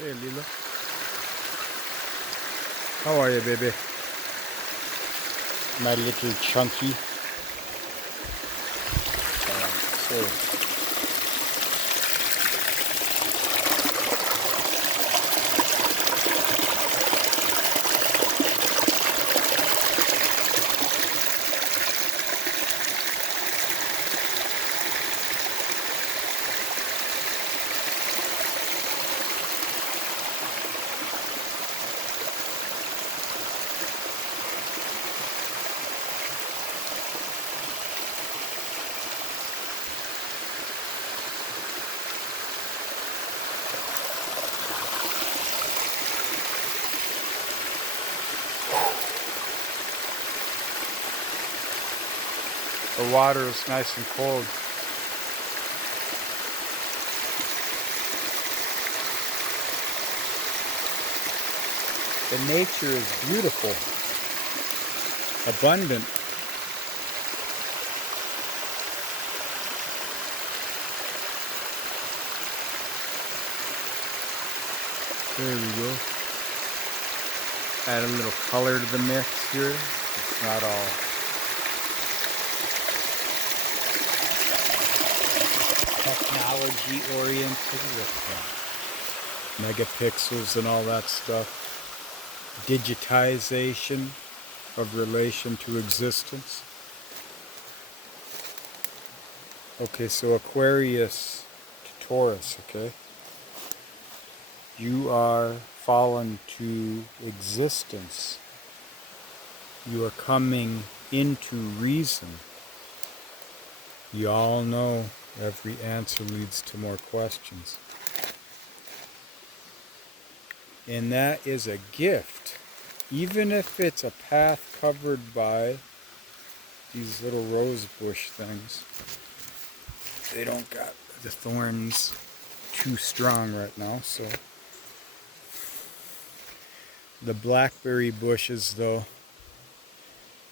Hey, Lila. How are you, baby? My little chunky. So the water is nice and cold. The nature is beautiful, abundant. There we go. Add a little color to the mix here. It's not all technology oriented with megapixels and all that stuff. Digitization of relation to existence. Okay, so Aquarius to Taurus, okay? You are fallen to existence. You are coming into reason. You all know every answer leads to more questions. And that is a gift. Even if it's a path covered by these little rose bush things. They don't got the thorns too strong right now, so. The blackberry bushes, though,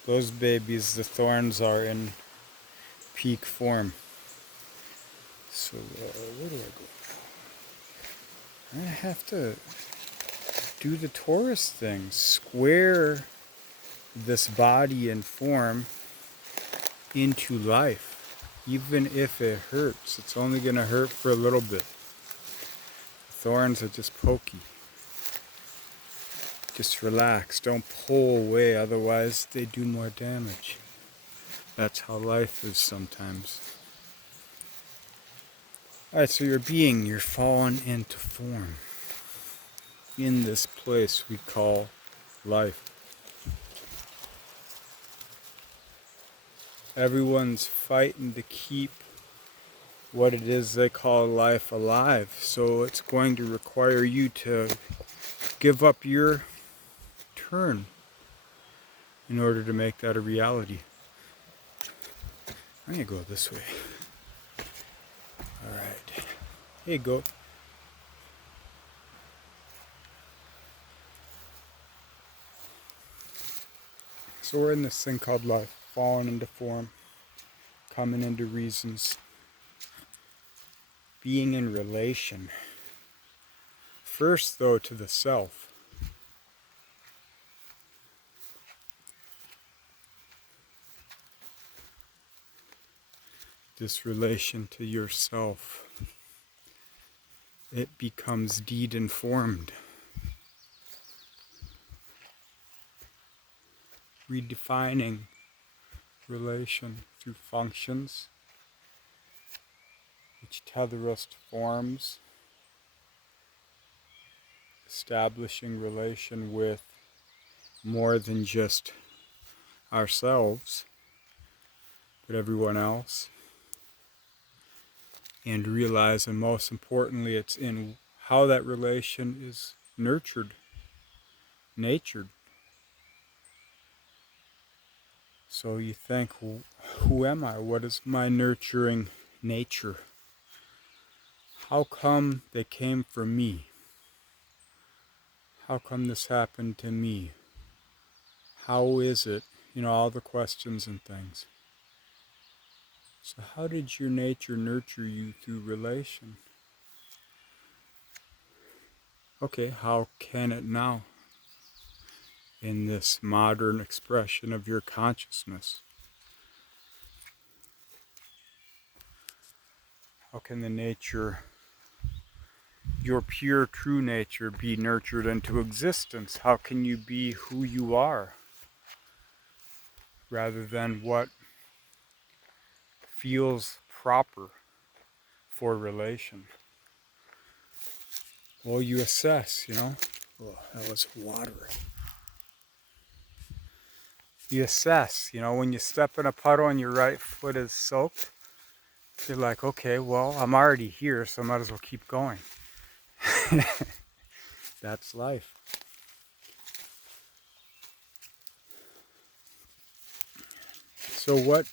those babies, the thorns are in peak form. So, where do I go now? I have to do the Taurus thing. Square this body and form into life. Even if it hurts, it's only going to hurt for a little bit. Thorns are just pokey. Just relax. Don't pull away, otherwise they do more damage. That's how life is sometimes. Alright, so you're fallen into form. In this place we call life. Everyone's fighting to keep what it is they call life alive. So it's going to require you to give up your turn in order to make that a reality. I'm going to go this way. Alright. Hey, goat. So we're in this thing called life. Falling into form. Coming into reasons. Being in relation. First, though, to the self. This relation to yourself. It becomes deed informed. Redefining relation through functions which tether us to forms. Establishing relation with more than just ourselves, but everyone else. And realize, and most importantly, it's in how that relation is nurtured, natured. So you think, well, who am I? What is my nurturing nature? How come they came for me? How come this happened to me? How is it? You know, all the questions and things. So how did your nature nurture you through relation? Okay, how can it now? In this modern expression of your consciousness, how can the nature, your pure true nature, be nurtured into existence? How can you be who you are rather than what feels proper for relation? Well, you assess, Oh, that was water. You assess, when you step in a puddle and your right foot is soaked, you're like, okay, well, I'm already here, so I might as well keep going. That's life. So what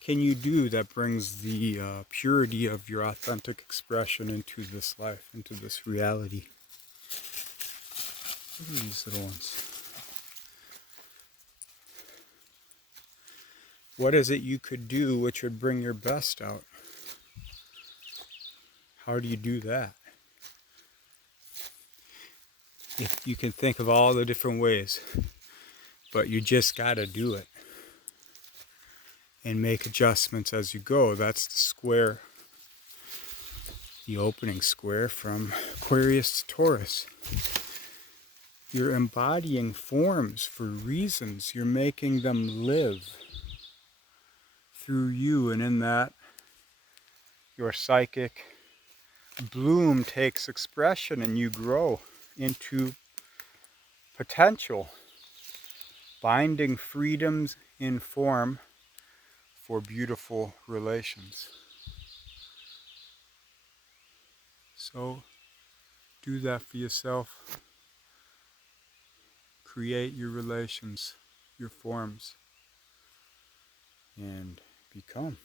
can you do that brings the purity of your authentic expression into this life, into this reality? Look at these little ones. What is it you could do which would bring your best out? How do you do that? If you can think of all the different ways, but you just got to do it and make adjustments as you go. That's the square, the opening square from Aquarius to Taurus. You're embodying forms for reasons. You're making them live through you, and in that, your psychic bloom takes expression and you grow into potential, binding freedoms in form for beautiful relations. So do that for yourself. Create your relations, your forms, and become.